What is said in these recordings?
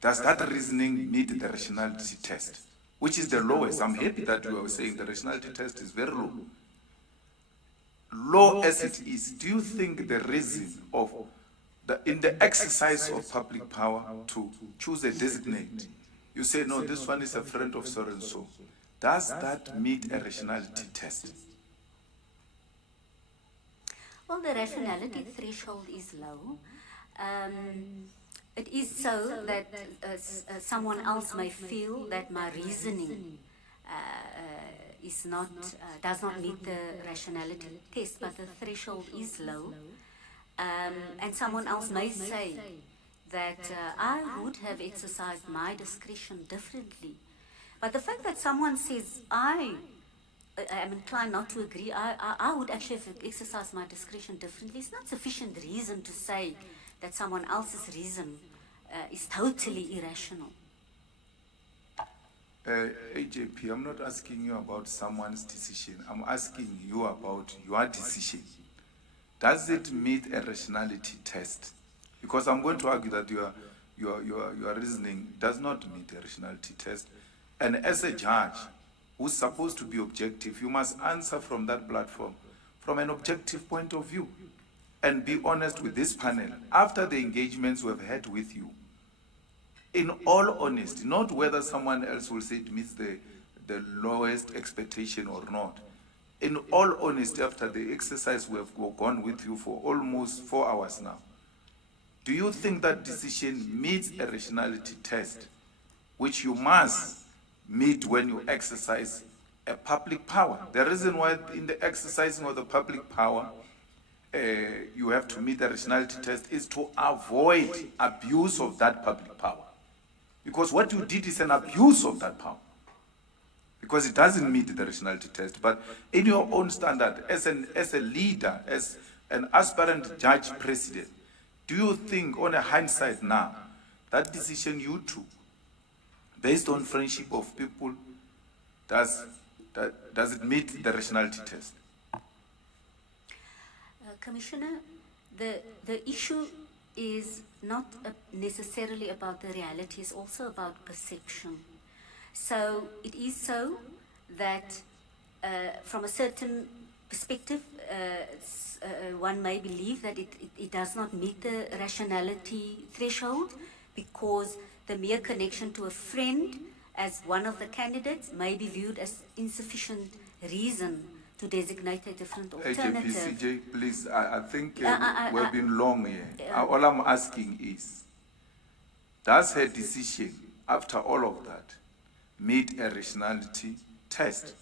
does that reasoning meet the rationality test, which is the lowest? I'm happy that you are saying the rationality test is very low. Low as it is, do you think the reason of in the exercise of public power to choose a designate, you say, no, this one is a friend of so and so, does that meet a rationality test? Well, the rationality threshold is low. It is so that someone else may feel that my reasoning does not meet the rationality test, but the threshold is low. And someone else may say that I would have exercised my discretion differently. But the fact that someone says, I am inclined not to agree, I would actually have exercised my discretion differently, is not sufficient reason to say that someone else's reason is totally irrational. AJP, I'm not asking you about someone's decision. I'm asking you about your decision. Does it meet a rationality test? Because I'm going to argue that your reasoning does not meet a rationality test. And as a judge who's supposed to be objective, you must answer from that platform from an objective point of view and be honest with this panel. After the engagements we've had with you, in all honesty, not whether someone else will say it meets the lowest expectation or not. In all honesty, after the exercise we have gone with you for almost 4 hours now, do you think that decision meets a rationality test, which you must meet when you exercise a public power? The reason why in the exercising of the public power, you have to meet the rationality test is to avoid abuse of that public power. Because what you did is an abuse of that power. Because it doesn't meet the rationality test. But in your own standard, as a leader, as an aspirant judge president, do you think, on a hindsight now, that decision you took, based on friendship of people, does it meet the rationality test? Commissioner, the issue is not necessarily about the reality, it's also about perception. So it is so that from a certain perspective, one may believe that it does not meet the rationality threshold because the mere connection to a friend as one of the candidates may be viewed as insufficient reason to designate a different alternative. AJP, CJ, please, I think we've been long here. All I'm asking is, does her decision, after all of that, meet a rationality test?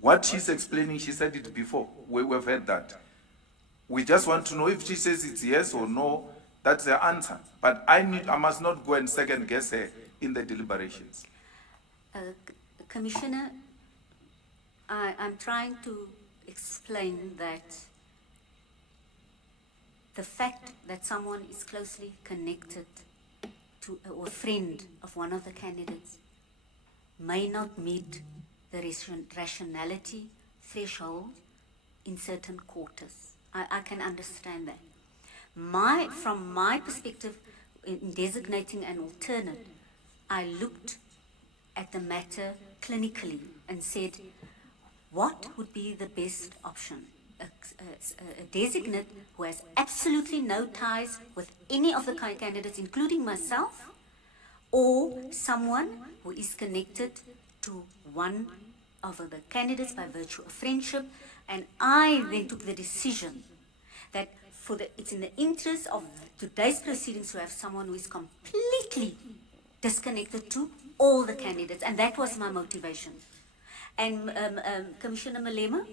What she's explaining, she said it before. We've heard that. We just want to know if she says it's yes or no, that's the answer. But I must not go and second guess her in the deliberations. Commissioner, I'm trying to explain that the fact that someone is closely connected to or a friend of one of the candidates may not meet the rationality threshold in certain quarters. I can understand that. From my perspective, in designating an alternate, I looked at the matter clinically and said, what would be the best option? A designate who has absolutely no ties with any of the candidates, including myself, or someone who is connected to one of the candidates by virtue of friendship. And I then took the decision that it's in the interest of today's proceedings to have someone who is completely disconnected to all the candidates. And that was my motivation. And Commissioner Malema,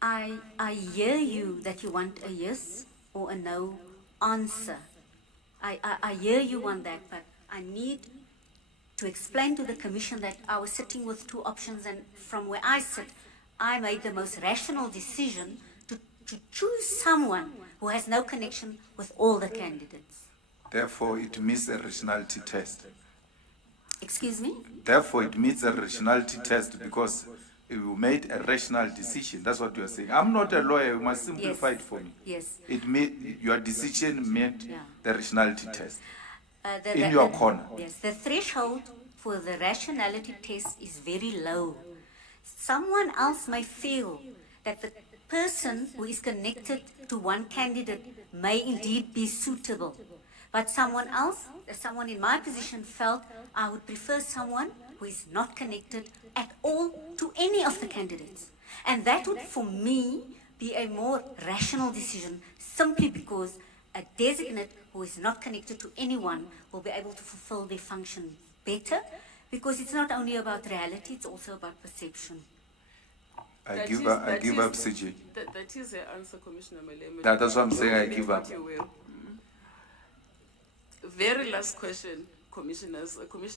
I hear you that you want a yes or a no answer. I hear you want that, but I need to explain to the Commission that I was sitting with two options, and from where I sit, I made the most rational decision to choose someone who has no connection with all the candidates. Therefore, it meets the rationality test. Excuse me? Therefore, it meets the rationality test because you made a rational decision. That's what you are saying. I'm not a lawyer. You must simplify it for me. Yes. It made your decision met Yeah. the rationality test The in your corner. Yes, the threshold for the rationality test is very low. Someone else may feel that the person who is connected to one candidate may indeed be suitable. But someone else, someone in my position felt I would prefer someone who is not connected at all to any of the candidates. And that would, for me, be a more rational decision simply because a designate who is not connected to anyone will be able to fulfill their function better, because it's not only about reality, it's also about perception. I give up, CJ. That is the answer, Commissioner Malema. That's what I'm saying, I give up. Very last question, Commissioners. Commissioner